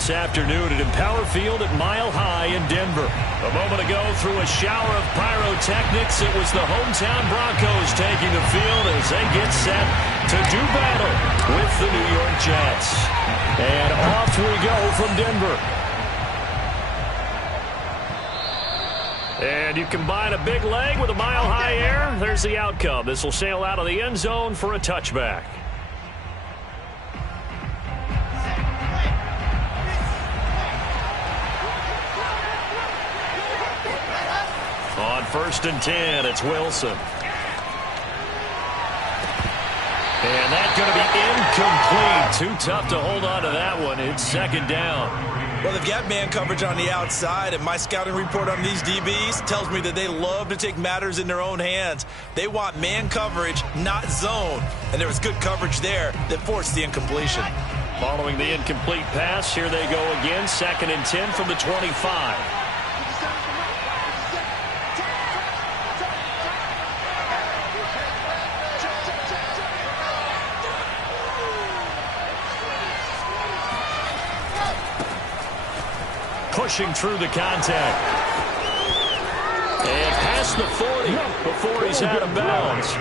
this afternoon at Empower Field at Mile High in Denver. A moment ago, through a shower of pyrotechnics, it was the hometown Broncos taking the field as they get set to do battle with the New York Jets. And off we go from Denver. And you combine a big leg with a mile-high air, there's the outcome. This will sail out of the end zone for a touchback. On 1st and 10, it's Wilson. And that's going to be incomplete. Too tough to hold on to that one. It's 2nd down. Well, they've got man coverage on the outside, and my scouting report on these DBs tells me that they love to take matters in their own hands. They want man coverage, not zone. And there was good coverage there that forced the incompletion. Following the incomplete pass, here they go again. 2nd and 10 from the 25. Pushing through the contact. And past the 40 before he's out of bounds.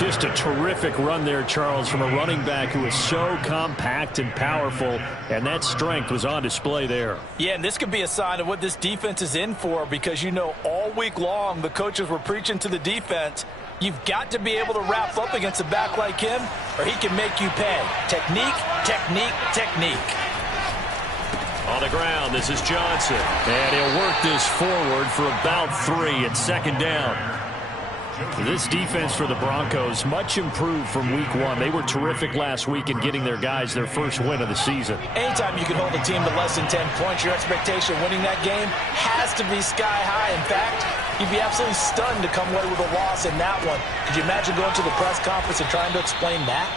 Just a terrific run there, Charles, from a running back who is so compact and powerful, and that strength was on display there. Yeah, and this could be a sign of what this defense is in for, because you know all week long the coaches were preaching to the defense, you've got to be able to wrap up against a back like him or he can make you pay. Technique, technique, technique. On the ground, this is Johnson. And he'll work this forward for about 3 at 2nd down. This defense for the Broncos, much improved from week 1. They were terrific last week in getting their guys their first win of the season. Anytime you can hold a team to less than 10 points, your expectation of winning that game has to be sky high. In fact, you'd be absolutely stunned to come away with a loss in that one. Could you imagine going to the press conference and trying to explain that?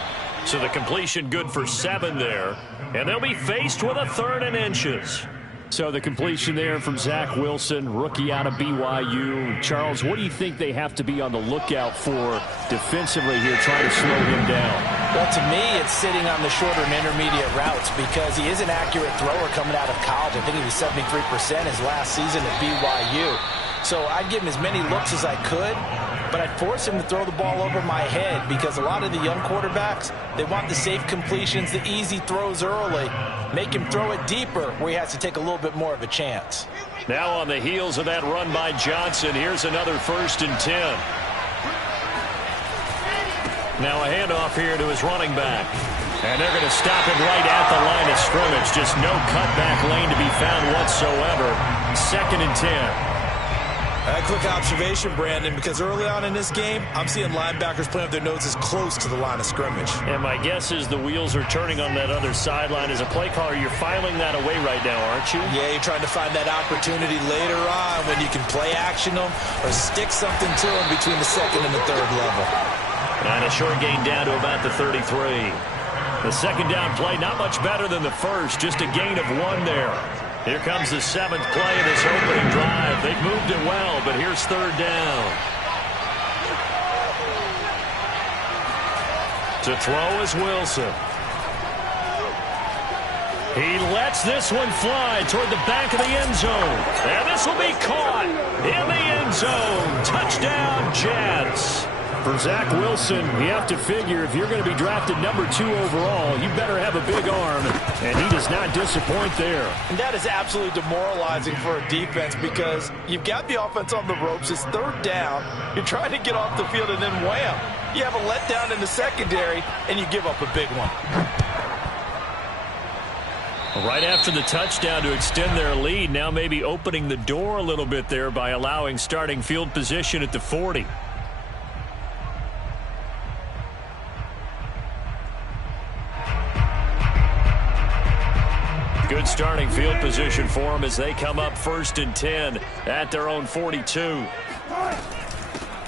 So the completion good for 7 there. And they'll be faced with a 3rd and inches. So the completion there from Zach Wilson, rookie out of BYU. Charles, what do you think they have to be on the lookout for defensively here, trying to slow him down? Well, to me, it's sitting on the shorter and intermediate routes because he is an accurate thrower coming out of college. I think he was 73% his last season at BYU. So I'd give him as many looks as I could, but I'd force him to throw the ball over my head because a lot of the young quarterbacks, they want the safe completions, the easy throws early. Make him throw it deeper where he has to take a little bit more of a chance. Now on the heels of that run by Johnson, here's another 1st and 10. Now a handoff here to his running back. And they're going to stop it right at the line of scrimmage. Just no cutback lane to be found whatsoever. 2nd and 10. A quick observation, Brandon, because early on in this game, I'm seeing linebackers playing with their noses close to the line of scrimmage. And my guess is the wheels are turning on that other sideline. As a play caller, you're filing that away right now, aren't you? Yeah, you're trying to find that opportunity later on when you can play action them or stick something to them between the 2nd and the 3rd level. And a short gain down to about the 33. The 2nd down play, not much better than the first, just a gain of 1 there. Here comes the 7th play of this opening drive. They've moved it well, but here's 3rd down. To throw is Wilson. He lets this one fly toward the back of the end zone. And this will be caught in the end zone. Touchdown, Jets. For Zach Wilson, you have to figure if you're going to be drafted number 2 overall, you better have a big arm, and he does not disappoint there. And that is absolutely demoralizing for a defense because you've got the offense on the ropes. It's 3rd down. You're trying to get off the field, and then wham, you have a letdown in the secondary, and you give up a big one. Right after the touchdown to extend their lead, now maybe opening the door a little bit there by allowing starting field position at the 40. Good starting field position for them as they come up 1st and 10 at their own 42.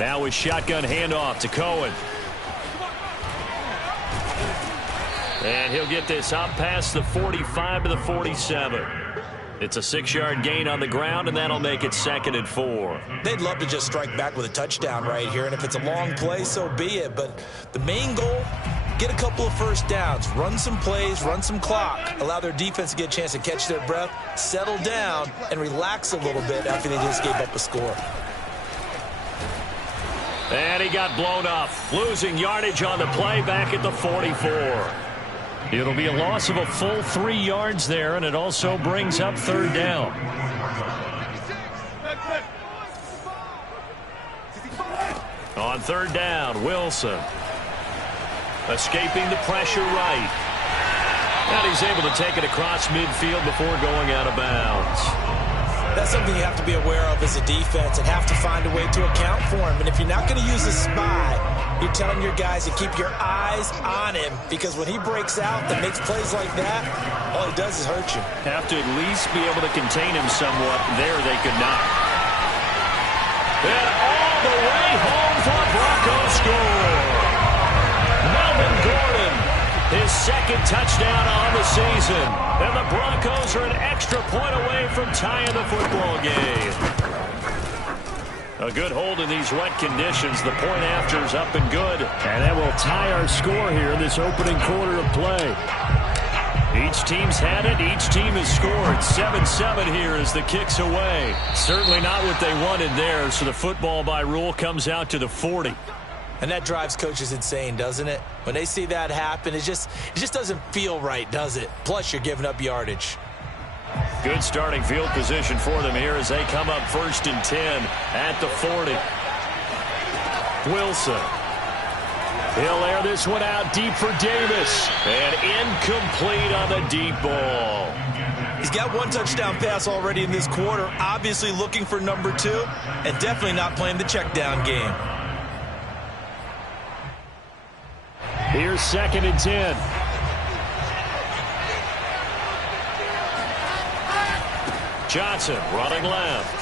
Now with shotgun handoff to Cohen. And he'll get this up past the 45 to the 47. It's a 6-yard gain on the ground, and that'll make it 2nd and 4. They'd love to just strike back with a touchdown right here, and if it's a long play, so be it. But the main goal, get a couple of first downs, run some plays, run some clock, allow their defense to get a chance to catch their breath, settle down, and relax a little bit after they just gave up a score. And he got blown up, losing yardage on the play back at the 44. It'll be a loss of a full 3 yards there, and it also brings up third down. On third down, Wilson. Escaping the pressure right. And he's able to take it across midfield before going out of bounds. That's something you have to be aware of as a defense and have to find a way to account for him. And if you're not going to use a spy, you're telling your guys to keep your eyes on him, because when he breaks out and makes plays like that, all he does is hurt you. Have to at least be able to contain him somewhat. There they could not. And all the way home for a Broncos score. Melvin Gordon, his second touchdown on the season. And the Broncos are an extra point away from tying the football game. A good hold in these wet conditions. The point after is up and good. And that will tie our score here in this opening quarter of play. Each team's had it. Each team has scored. 7-7 here as the kick's away. Certainly not what they wanted there, so the football by rule comes out to the 40. And that drives coaches insane, doesn't it? When they see that happen, it just doesn't feel right, does it? Plus, you're giving up yardage. Good starting field position for them here as they come up 1st and 10 at the 40. Wilson. He'll air this one out deep for Davis. And incomplete on the deep ball. He's got one touchdown pass already in this quarter, obviously looking for number 2, and definitely not playing the check down game. Here's 2nd and 10. Johnson running left.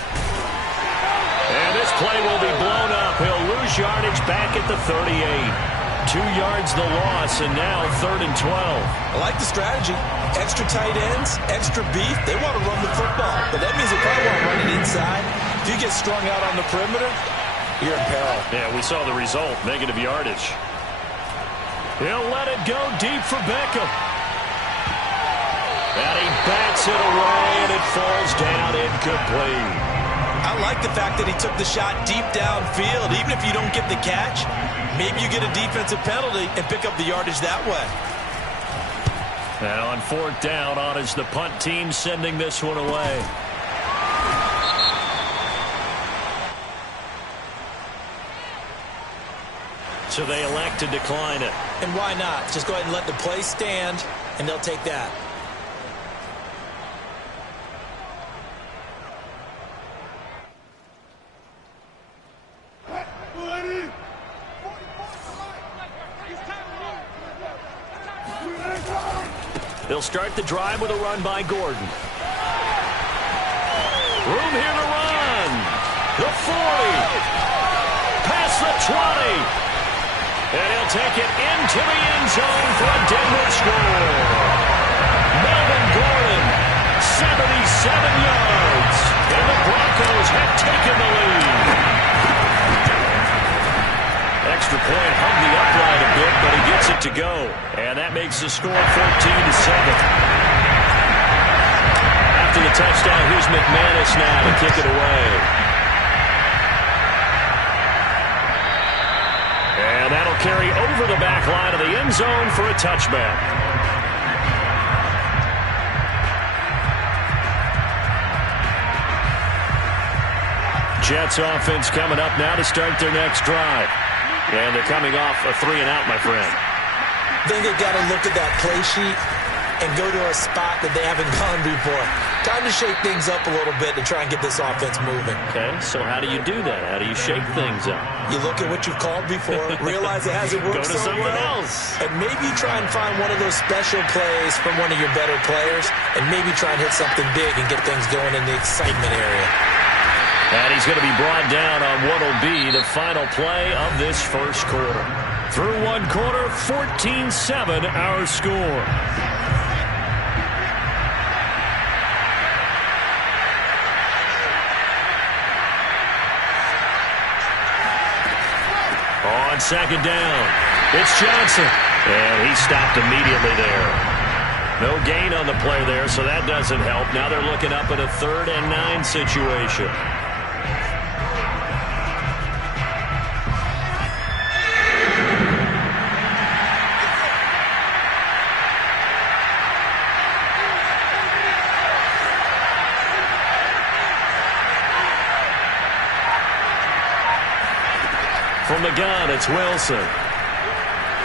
And this play will be blown up. He'll lose yardage back at the 38. 2 yards the loss, and now 3rd and 12. I like the strategy. Extra tight ends, extra beef. They want to run the football, but that means they probably want to run it inside. If you get strung out on the perimeter, you're in peril. Yeah, we saw the result, negative yardage. He'll let it go deep for Beckham. And he bats it away, and it falls down incomplete. I like the fact that he took the shot deep downfield. Even if you don't get the catch, maybe you get a defensive penalty and pick up the yardage that way. And on 4th down, on is the punt team sending this one away. So they elect to decline it. And why not? Just go ahead and let the play stand, and they'll take that. They'll start the drive with a run by Gordon. Room here to run. The 40. Past the 20. And he'll take it into the end zone for a Denver score. Melvin Gordon, 77 yards. And the Broncos have taken the lead. Extra point hung the upright a bit, but he gets it to go. And that makes the score 14-7. After the touchdown, here's McManus now to kick it away. And that'll carry over the back line of the end zone for a touchback. Jets offense coming up now to start their next drive. And they're coming off a 3-and-out, my friend. Then they've got to look at that play sheet and go to a spot that they haven't gone before. Time to shake things up a little bit to try and get this offense moving. Okay, so how do you do that? How do you shake things up? You look at what you've called before, realize it hasn't worked Go to so something well, else. and maybe try and find one of those special plays from one of your better players, and maybe try and hit something big and get things going in the excitement area. And he's going to be brought down on what will be the final play of this first quarter. Through one quarter, 14-7 our score. On 2nd down, it's Johnson. And he stopped immediately there. No gain on the play there, so that doesn't help. Now they're looking up at a 3rd and 9 situation. From the gun, it's Wilson.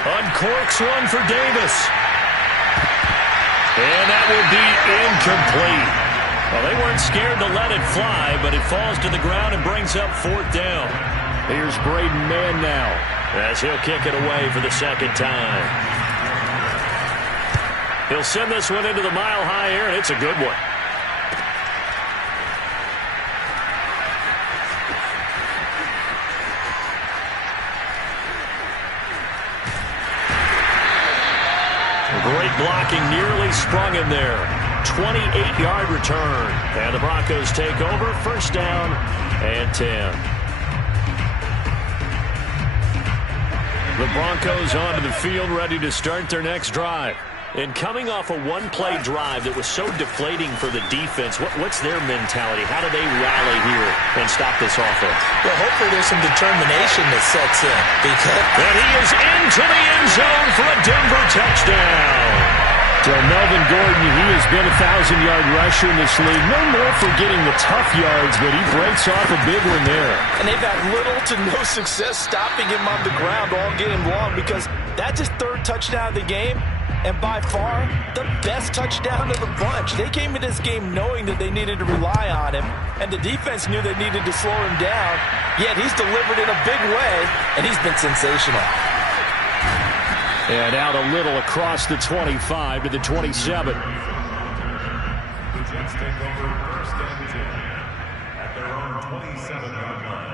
Uncorks one for Davis. And that will be incomplete. Well, they weren't scared to let it fly, but it falls to the ground and brings up 4th down. Here's Braden Mann now, as he'll kick it away for the 2nd time. He'll send this one into the mile-high air, and it's a good one. Great blocking, nearly sprung him there. 28-yard return. And the Broncos take over, 1st down and 10. The Broncos onto the field, ready to start their next drive. And coming off a one-play drive that was so deflating for the defense, what's their mentality? How do they rally here and stop this offense? Well, hopefully there's some determination that sets in. And he is into the end zone for a Denver touchdown. So Melvin Gordon, he has been a 1,000-yard rusher in this league. No more for getting the tough yards, but he breaks off a big one there. And they've had little to no success stopping him on the ground all game long because that's his 3rd touchdown of the game. And by far, the best touchdown of the bunch. They came into this game knowing that they needed to rely on him, and the defense knew they needed to slow him down, yet he's delivered in a big way, and he's been sensational. And out a little across the 25 to the 27. The Jets take over 1st and 10 at their own 27-yard line.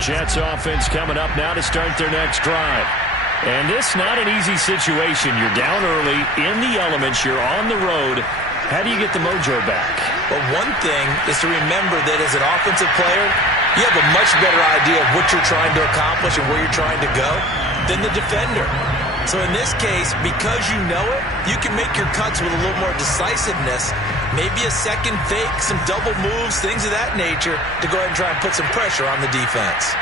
Jets offense coming up now to start their next drive. And this not an easy situation. You're down early, in the elements, you're on the road. How do you get the mojo back? Well, one thing is to remember that as an offensive player, you have a much better idea of what you're trying to accomplish and where you're trying to go than the defender. So in this case, because you know it, you can make your cuts with a little more decisiveness. Maybe a second fake, some double moves, things of that nature to go ahead and try and put some pressure on the defense.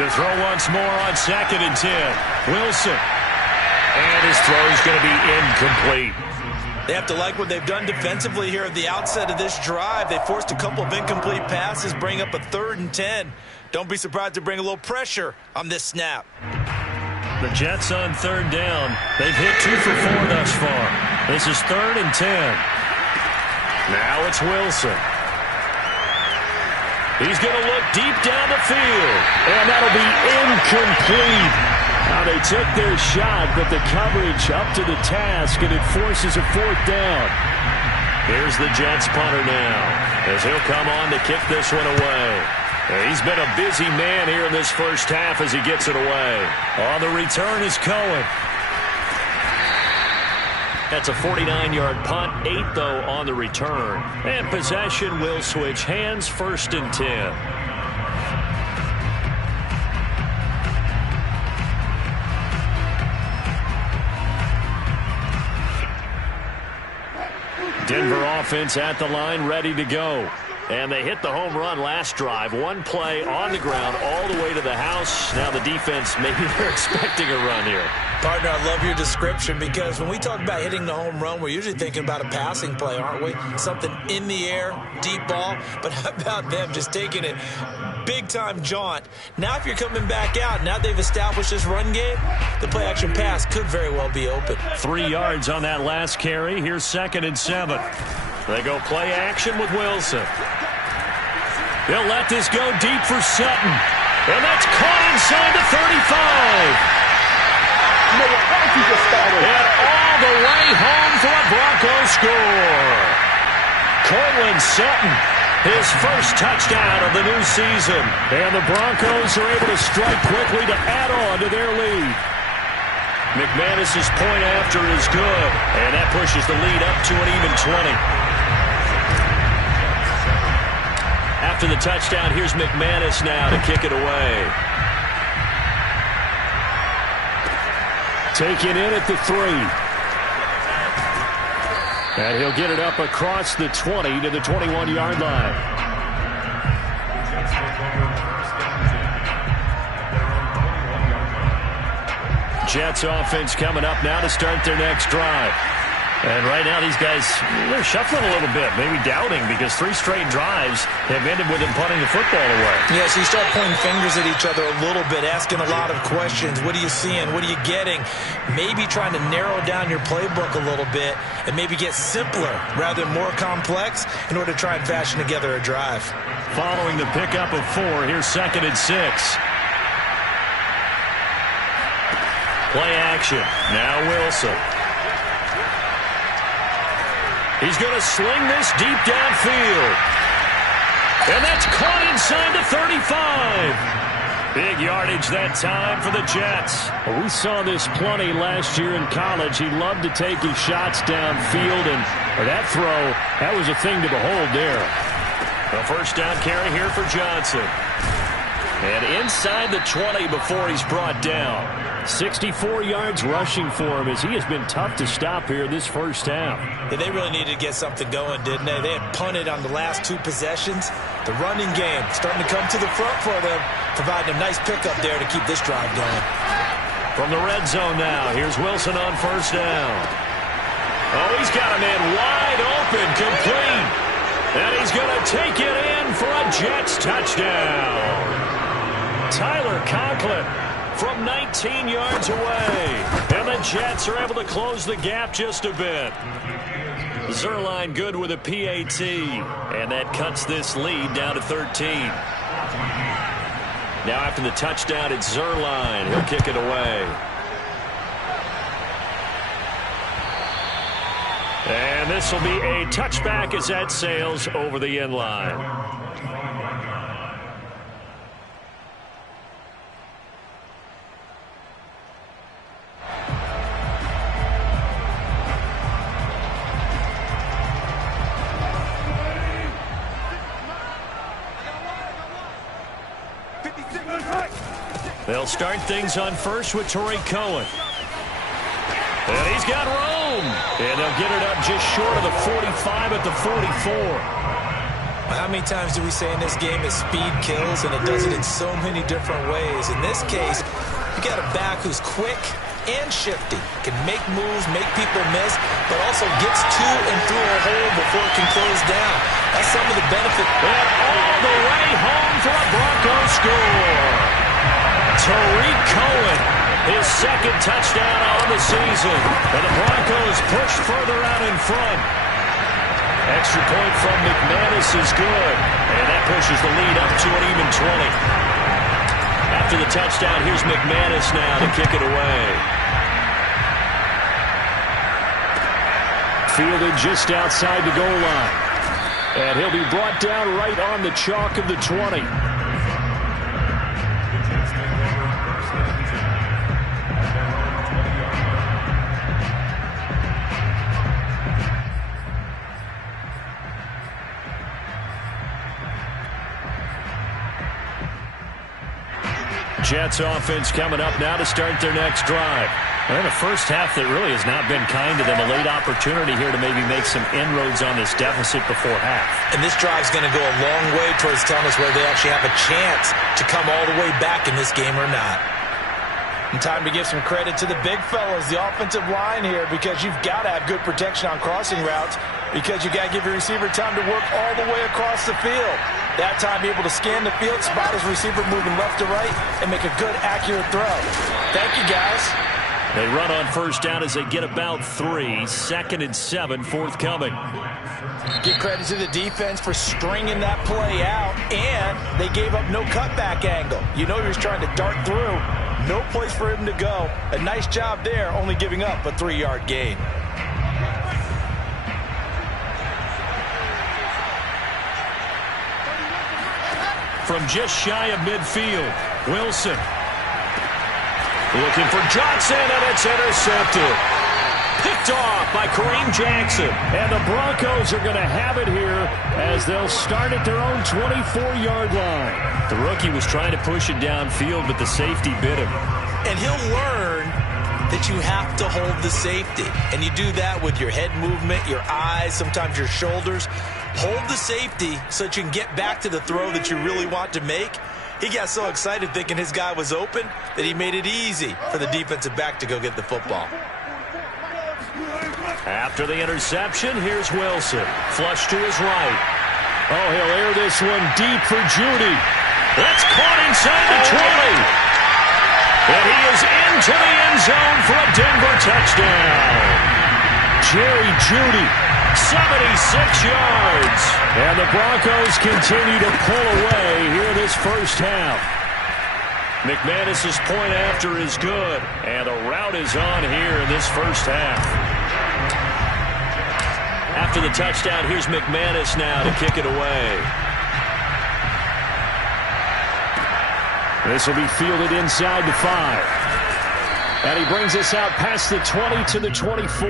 To throw once more on 2nd and 10. Wilson. And his throw is going to be incomplete. They have to like what they've done defensively here at the outset of this drive. They forced a couple of incomplete passes, bring up a 3rd and 10. Don't be surprised to bring a little pressure on this snap. The Jets on 3rd down. They've hit 2 for 4 thus far. This is 3rd and 10. Now it's Wilson. He's going to look deep down the field. And that'll be incomplete. Now they took their shot, but the coverage up to the task, and it forces a 4th down. Here's the Jets punter now, as he'll come on to kick this one away. He's been a busy man here in this first half as he gets it away. On the return is Cohen. That's a 49-yard punt, 8 though on the return. And possession will switch hands, 1st and 10. Denver offense at the line, ready to go. And they hit the home run last drive. One play on the ground all the way to the house. Now the defense, maybe they're expecting a run here. Partner, I love your description because when we talk about hitting the home run, we're usually thinking about a passing play, aren't we? Something in the air, deep ball. But how about them just taking it big-time jaunt? Now if you're coming back out, now they've established this run game, the play-action pass could very well be open. 3 yards on that last carry. Here's 2nd and 7. They go play action with Wilson. They'll let this go deep for Sutton. And that's caught inside the 35. You know what? Why don't you just start it? And all the way home for a Broncos score. Cortland Sutton his first touchdown of the new season. And the Broncos are able to strike quickly to add on to their lead. McManus's point after is good, and that pushes the lead up to an even 20. After the touchdown, here's McManus now to kick it away. Taken in at the 3. And he'll get it up across the 20 to the 21-yard line. Jets offense coming up now to start their next drive. And right now these guys, they're shuffling a little bit, maybe doubting, because 3 straight drives have ended with them punting the football away. Yeah, so you start pointing fingers at each other a little bit, asking a lot of questions. What are you seeing? What are you getting? Maybe trying to narrow down your playbook a little bit and maybe get simpler rather than more complex in order to try and fashion together a drive. Following the pickup of 4, here's 2nd and 6. Play action. Now Wilson. He's going to sling this deep downfield. And that's caught inside the 35. Big yardage that time for the Jets. Well, we saw this plenty last year in college. He loved to take his shots downfield, and that throw, that was a thing to behold there. A first down carry here for Johnson. And inside the 20 before he's brought down. 64 yards rushing for him as he has been tough to stop here this first half. Yeah, they really needed to get something going, didn't they? They had punted on the last 2 possessions. The running game starting to come to the front for them, providing a nice pickup there to keep this drive going. From the red zone now, here's Wilson on first down. Oh, he's got a man wide open, complete. And he's going to take it in for a Jets touchdown. Tyler Conklin from 19 yards away. And the Jets are able to close the gap just a bit. Zerline good with a PAT. And that cuts this lead down to 13. Now after the touchdown, it's Zerline. He'll kick it away. And this will be a touchback as that sails over the end line. They'll start things on first with Torrey Cohen. And he's got room. And they'll get it up just short of the 45 at the 44. How many times do we say in this game that speed kills, and it does it in so many different ways? In this case, you got a back who's quick and shifty, can make moves, make people miss, but also gets to and through a hole before it can close down. That's some of the benefit. And all the way home for a Broncos score. Torrey Cohen, his 2nd touchdown on the season. And the Broncos push further out in front. Extra point from McManus is good. And that pushes the lead up to an even 20. After the touchdown, here's McManus now to kick it away. Fielded just outside the goal line. And he'll be brought down right on the chalk of the 20. Jets offense coming up now to start their next drive. And a first half that really has not been kind to them. A late opportunity here to maybe make some inroads on this deficit before half. And this drive's going to go a long way towards telling us whether they actually have a chance to come all the way back in this game or not. And time to give some credit to the big fellas, the offensive line here, because you've got to have good protection on crossing routes, because you got to give your receiver time to work all the way across the field. That time, be able to scan the field, spot his receiver moving left to right, and make a good, accurate throw. Thank you, guys. They run on first down as they get about 3. 2nd and 7 forthcoming. Give credit to the defense for stringing that play out, and they gave up no cutback angle. You know he was trying to dart through. No place for him to go. A nice job there, only giving up a 3-yard gain. from just shy of midfield. Wilson looking for Johnson, and it's intercepted. Picked off by Kareem Jackson. And the Broncos are going to have it here as they'll start at their own 24-yard line. The rookie was trying to push it downfield, but the safety bit him. And he'll learn that you have to hold the safety. And you do that with your head movement, your eyes, sometimes your shoulders. Hold the safety so that you can get back to the throw that you really want to make. He got so excited thinking his guy was open that he made it easy for the defensive back to go get the football. After the interception, here's Wilson. Flush to his right. Oh, he'll air this one deep for Judy. That's caught inside the 20. And he is into the end zone for a Denver touchdown. Jerry Judy. 76 yards. And the Broncos continue to pull away here this first half. McManus's point after is good. And the route is on here in this first half. After the touchdown, here's McManus now to kick it away. This will be fielded inside the 5. And he brings us out past the 20 to the 24.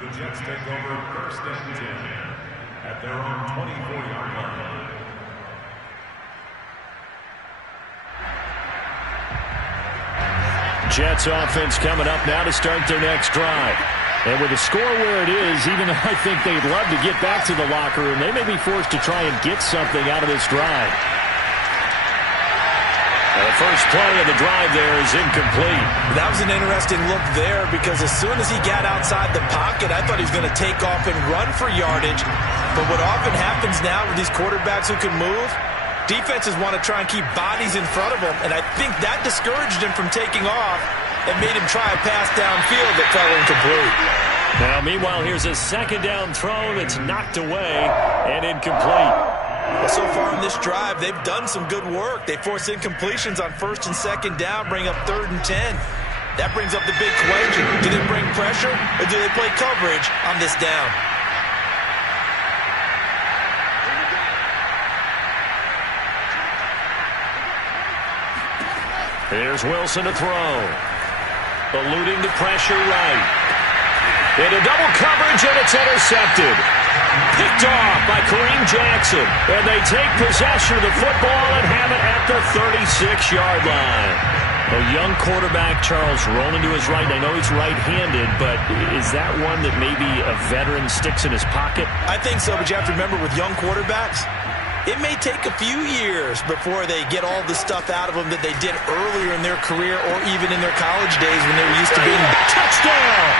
The Jets take over first and 10 at their own 24-yard line. Jets offense coming up now to start their next drive. And with the score where it is, even though I think they'd love to get back to the locker room, they may be forced to try and get something out of this drive. And the first play of the drive there is incomplete. That was an interesting look there because as soon as he got outside the pocket, I thought he was going to take off and run for yardage. But what often happens now with these quarterbacks who can move, defenses want to try and keep bodies in front of them, and I think that discouraged him from taking off and made him try a pass downfield that fell incomplete. Now, meanwhile, here's a second down throw that's knocked away and incomplete. Well, so far in this drive, they've done some good work. They force incompletions on first and second down, bring up 3rd and 10. That brings up the big question. Do they bring pressure or do they play coverage on this down? Here's Wilson to throw. Eluding the pressure right. Into double coverage, and it's intercepted. Picked off by Kareem Jackson. And they take possession of the football and have it at the 36-yard line. A young quarterback, Charles, rolling to his right. I know he's right-handed, but is that one that maybe a veteran sticks in his pocket? I think so, but you have to remember with young quarterbacks, it may take a few years before they get all the stuff out of them that they did earlier in their career or even in their college days when they were used to being touchdown.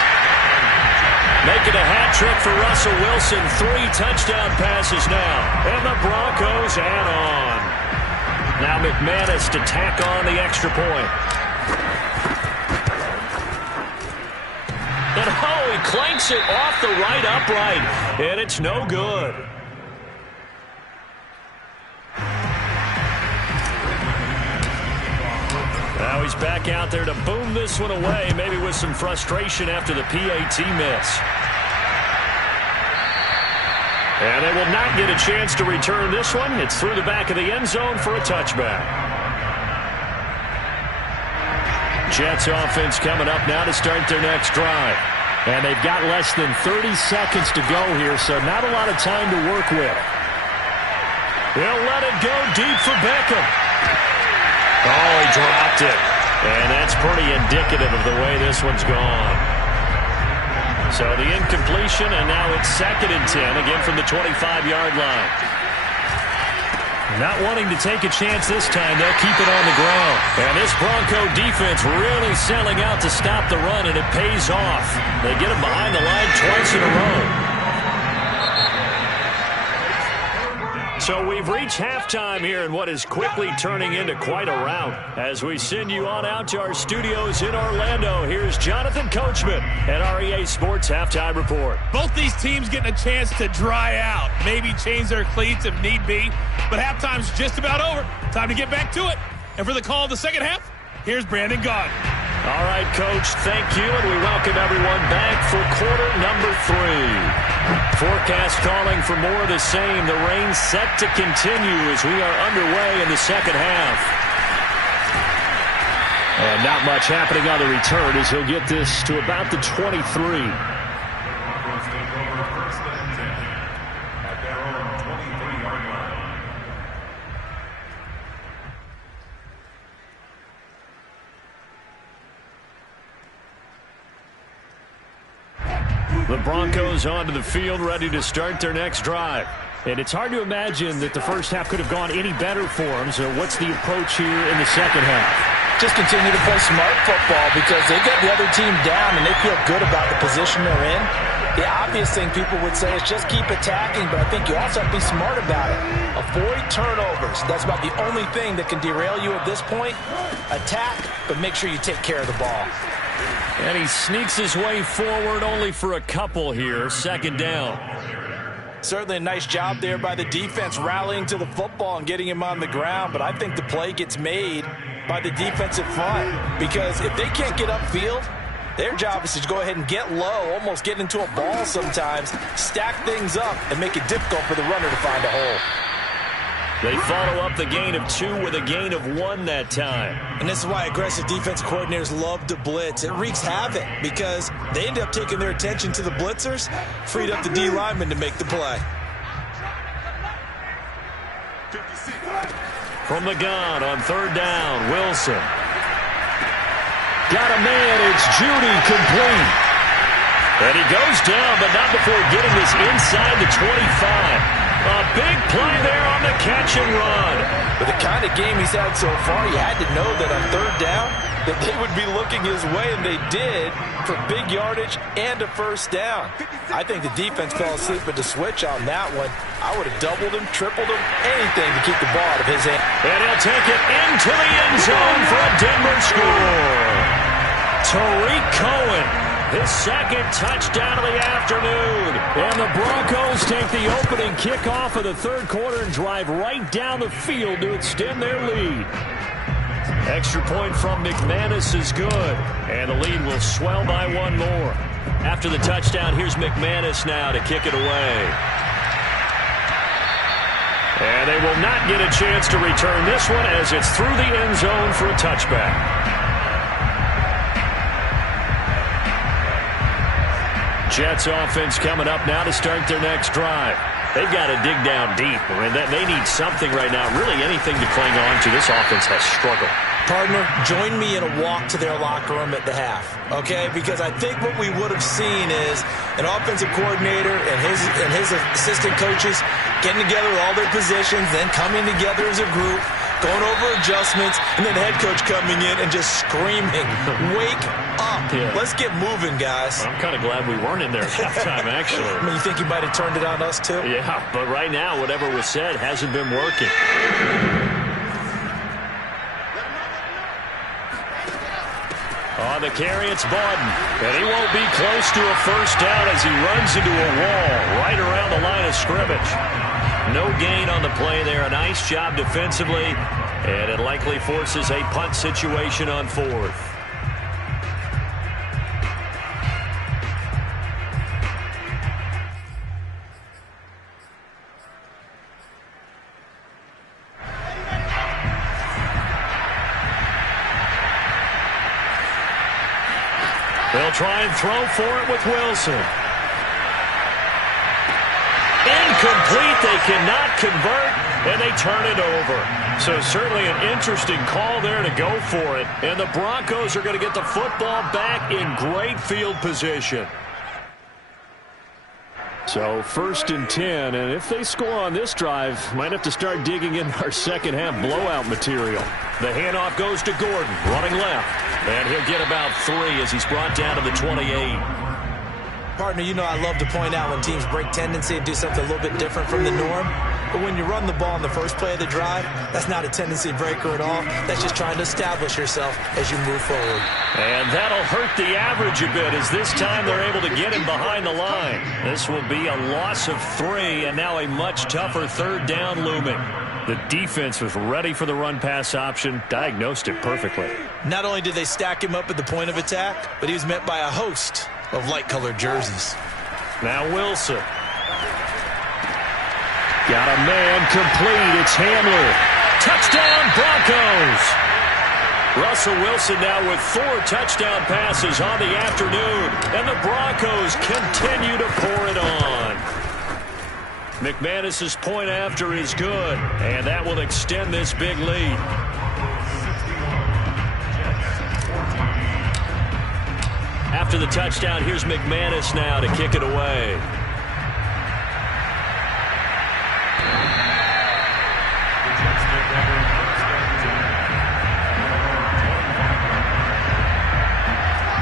Making a hat trick for Russell Wilson. 3 touchdown passes now. And the Broncos add on. Now McManus to tack on the extra point. And he clanks it off the right upright. And it's no good. Now he's back out there to boom this one away, maybe with some frustration after the PAT miss. And they will not get a chance to return this one. It's through the back of the end zone for a touchback. Jets offense coming up now to start their next drive. And they've got less than 30 seconds to go here, so not a lot of time to work with. They'll let it go deep for Beckham. Oh, he dropped it. And that's pretty indicative of the way this one's gone. So the incompletion, and now it's 2nd and 10, again from the 25-yard line. Not wanting to take a chance this time, they'll keep it on the ground. And this Bronco defense really selling out to stop the run, and it pays off. They get him behind the line twice in a row. So we've reached halftime here in what is quickly turning into quite a rout. As we send you on out to our studios in Orlando, here's Jonathan Coachman at REA Sports Halftime Report. Both these teams getting a chance to dry out, maybe change their cleats if need be, but halftime's just about over. Time to get back to it. And for the call of the second half, here's Brandon Gaudin. All right, Coach, thank you, and we welcome everyone back for quarter number 3. Forecast calling for more of the same. The rain set to continue as we are underway in the second half. And not much happening on the return as he'll get this to about the 23. The Broncos onto the field, ready to start their next drive. And it's hard to imagine that the first half could have gone any better for them. So what's the approach here in the second half? Just continue to play smart football because they got the other team down and they feel good about the position they're in. The obvious thing people would say is just keep attacking, but I think you also have to be smart about it. Avoid turnovers. That's about the only thing that can derail you at this point. Attack, but make sure you take care of the ball. And he sneaks his way forward only for a couple here. Second down. Certainly a nice job there by the defense rallying to the football and getting him on the ground, but I think the play gets made by the defensive front because if they can't get upfield, their job is to go ahead and get low, almost get into a ball sometimes, stack things up, and make it difficult for the runner to find a hole. They follow up the gain of 2 with a gain of 1 that time. And this is why aggressive defense coordinators love to blitz. It wreaks havoc because they end up taking their attention to the blitzers, freed up the D lineman to make the play. From the gun on third down, Wilson. Got a man, it's Judy, complete. And he goes down, but not before getting this inside the 25. A big play there on the catch and run. With the kind of game he's had so far, you had to know that on third down that they would be looking his way, and they did, for big yardage and a first down. I think the defense fell asleep at the switch on that one. I would have doubled him, tripled him, anything to keep the ball out of his hand. And he'll take it into the end zone for a Denver score. Tariq Cohen, his second touchdown of the afternoon. And the Broncos take the opening kickoff of the third quarter and drive right down the field to extend their lead. Extra point from McManus is good. And the lead will swell by 1 more. After the touchdown, here's McManus now to kick it away. And they will not get a chance to return this one as it's through the end zone for a touchback. Jets offense coming up now to start their next drive. They've got to dig down deep, and they need something right now, really anything to cling on to. This offense has struggled. Partner, join me in a walk to their locker room at the half, okay? Because I think what we would have seen is an offensive coordinator and his assistant coaches getting together with all their positions, then coming together as a group, going over adjustments, and then head coach coming in and just screaming, wake up. Yeah. Let's get moving, guys. I'm kind of glad we weren't in there at halftime, actually. I mean, you think he might have turned it on us, too? Yeah, but right now, whatever was said hasn't been working. On the carry, it's Bawden. And he won't be close to a first down as he runs into a wall right around the line of scrimmage. No gain on the play there. A nice job defensively. And it likely forces a punt situation on 4th. They'll try and throw for it with Wilson. Incomplete. They cannot convert, and they turn it over. So certainly an interesting call there to go for it. And the Broncos are going to get the football back in great field position. So 1st and 10, and if they score on this drive, might have to start digging in our second half blowout material. The handoff goes to Gordon, running left, and he'll get about 3 as he's brought down to the 28. Partner, you know I love to point out when teams break tendency and do something a little bit different from the norm. But when you run the ball in the first play of the drive, that's not a tendency breaker at all. That's just trying to establish yourself as you move forward. And that'll hurt the average a bit as this time they're able to get him behind the line. This will be a loss of 3 and now a much tougher third down looming. The defense was ready for the run-pass option, diagnosed it perfectly. Not only did they stack him up at the point of attack, but he was met by a host of light-colored jerseys. Now Wilson. Got a man complete. It's Hamler. Touchdown, Broncos. Russell Wilson now with 4 touchdown passes on the afternoon, and the Broncos continue to pour it on. McManus's point after is good, and that will extend this big lead. After the touchdown, here's McManus now to kick it away.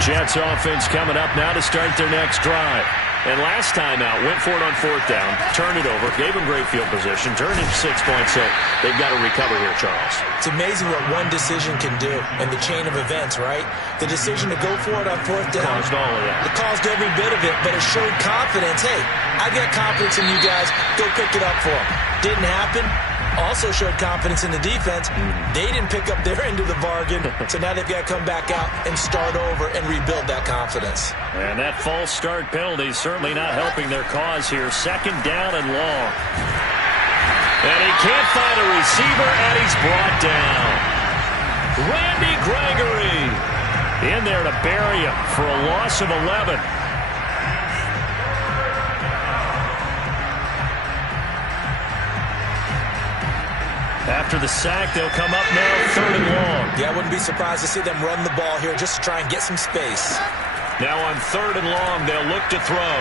Jets offense coming up now to start their next drive. And last time out, went for it on 4th down, turned it over, gave them great field position, turned it 6 points, so they've got to recover here, Charles. It's amazing what one decision can do in the chain of events, right? The decision to go for it on 4th down. Caused all of that. It caused every bit of it, but it showed confidence. Hey, I've got confidence in you guys. Go pick it up for them. Didn't happen. Also showed confidence in the defense. They didn't pick up their end of the bargain, so now they've got to come back out and start over and rebuild that confidence. And that false start penalty certainly not helping their cause here. 2nd down and long. And he can't find a receiver, and he's brought down. Randy Gregory in there to bury him for a loss of 11. After the sack, they'll come up now 3rd and long. Yeah, I wouldn't be surprised to see them run the ball here just to try and get some space. Now on 3rd and long, they'll look to throw.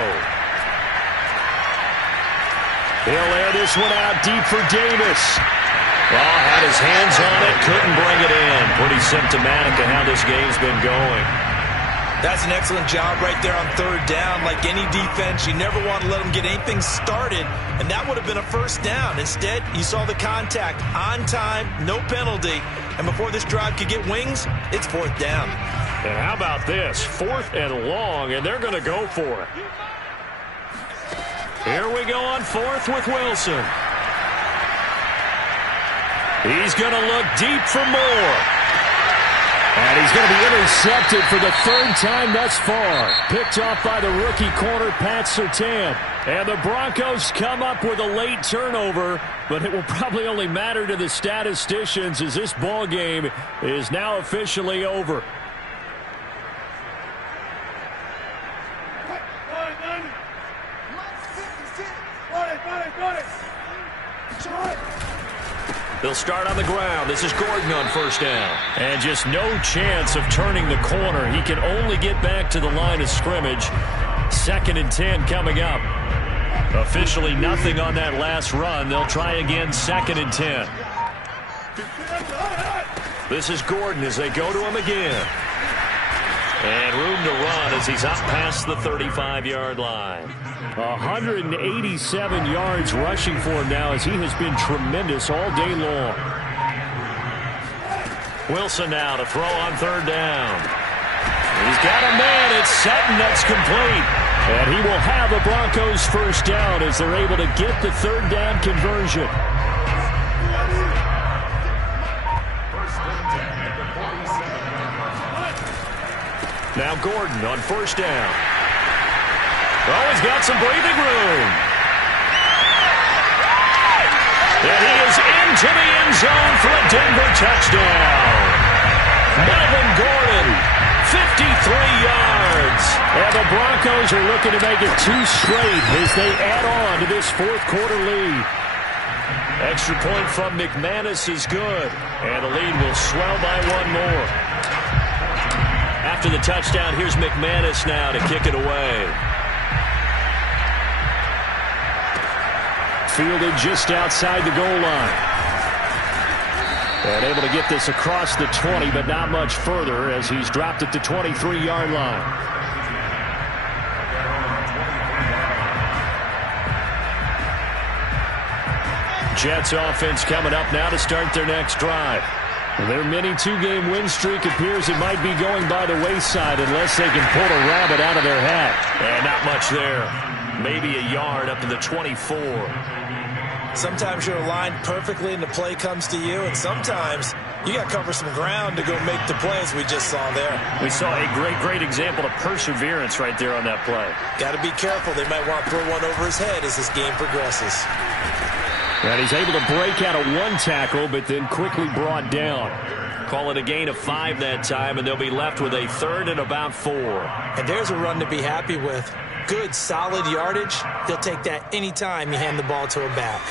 He'll air this one out deep for Davis. Oh, had his hands on it, couldn't bring it in. Pretty symptomatic of how this game's been going. That's an excellent job right there on 3rd down. Like any defense, you never want to let them get anything started, and that would have been a 1st down. Instead, you saw the contact on time, no penalty, and before this drive could get wings, it's 4th down. And how about this? 4th and long, and they're going to go for it. Here we go on 4th with Wilson. He's going to look deep for more. And he's going to be intercepted for the 3rd time thus far. Picked off by the rookie corner, Pat Surtain. And the Broncos come up with a late turnover, but it will probably only matter to the statisticians as this ball game is now officially over. They'll start on the ground. This is Gordon on 1st down. And just no chance of turning the corner. He can only get back to the line of scrimmage. 2nd and 10 coming up. Officially nothing on that last run. They'll try again 2nd and 10. This is Gordon as they go to him again. And room to run as he's up past the 35-yard line. 187 yards rushing for him now as he has been tremendous all day long. Wilson now to throw on 3rd down. He's got a man. It's Sutton that's complete. And he will have a Broncos 1st down as they're able to get the 3rd down conversion. Now Gordon on 1st down. Oh, he's got some breathing room. And he is into the end zone for a Denver touchdown. Melvin Gordon, 53 yards. And the Broncos are looking to make it 2 straight as they add on to this 4th quarter lead. Extra point from McManus is good. And the lead will swell by 1 more. After the touchdown, here's McManus now to kick it away. Fielded just outside the goal line. And able to get this across the 20, but not much further as he's dropped at the 23-yard line. Jets offense coming up now to start their next drive. Their mini 2-game win streak appears it might be going by the wayside unless they can pull a rabbit out of their hat. And not much there. Maybe a yard up to the 24. Sometimes you're aligned perfectly and the play comes to you, and sometimes you got to cover some ground to go make the play, as we just saw there. We saw a great example of perseverance right there on that play. Got to be careful. They might want to throw one over his head as this game progresses. And he's able to break out of one tackle, but then quickly brought down. Call it a gain of 5 that time, and they'll be left with a 3rd and about 4. And there's a run to be happy with. Good, solid yardage. He'll take that anytime you hand the ball to a back.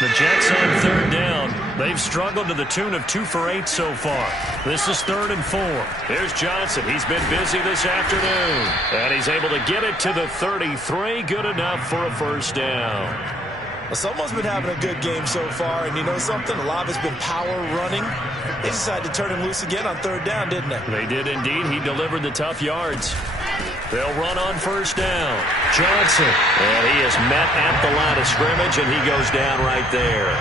The Jets on 3rd down. They've struggled to the tune of 2 for 8 so far. This is 3rd and 4. Here's Johnson. He's been busy this afternoon. And he's able to get it to the 33. Good enough for a 1st down. Well, someone's been having a good game so far, and you know something? A lot of it's been power running. They decided to turn him loose again on 3rd down, didn't they? They did indeed. He delivered the tough yards. They'll run on 1st down. Johnson. And he is met at the line of scrimmage, and he goes down right there.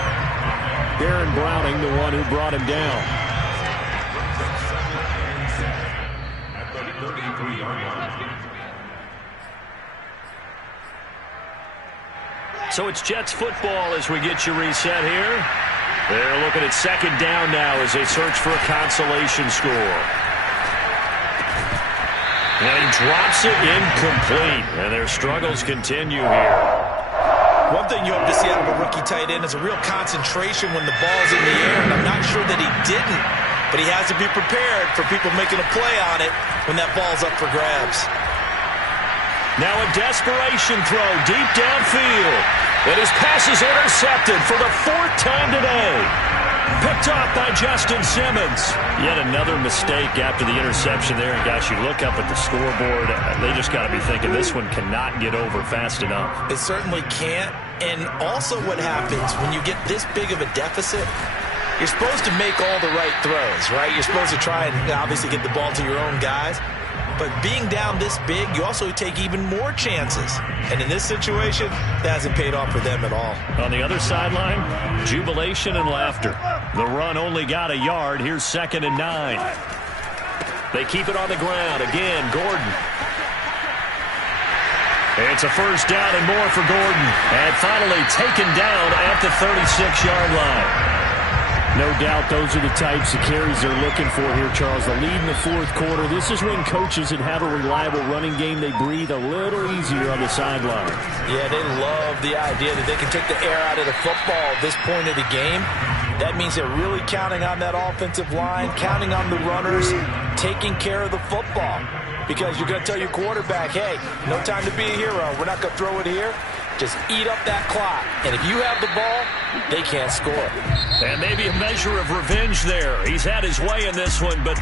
Darren Browning, the one who brought him down. At the 33-yard line. So it's Jets football as we get you reset here. They're looking at 2nd down now as they search for a consolation score. And he drops it incomplete. And their struggles continue here. One thing you hope to see out of a rookie tight end is a real concentration when the ball's in the air, and I'm not sure that he didn't, but he has to be prepared for people making a play on it when that ball's up for grabs. Now a desperation throw deep downfield. And his pass is intercepted for the 4th time today. Picked off by Justin Simmons. Yet another mistake after the interception there. And gosh, you look up at the scoreboard, they just got to be thinking this one cannot get over fast enough. It certainly can't. And also what happens when you get this big of a deficit, you're supposed to make all the right throws, right? You're supposed to try and obviously get the ball to your own guys. But being down this big, you also take even more chances. And in this situation, that hasn't paid off for them at all. On the other sideline, jubilation and laughter. The run only got a yard. Here's 2nd and 9. They keep it on the ground. Again, Gordon. It's a 1st down and more for Gordon. And finally taken down at the 36-yard line. No doubt those are the types of carries they're looking for here, Charles. The lead in the 4th quarter. This is when coaches that have a reliable running game, they breathe a little easier on the sideline. Yeah, they love the idea that they can take the air out of the football at this point of the game. That means they're really counting on that offensive line, counting on the runners, taking care of the football. Because you're going to tell your quarterback, hey, no time to be a hero. We're not going to throw it here. Just eat up that clock. And if you have the ball, they can't score. And maybe a measure of revenge there. He's had his way in this one, but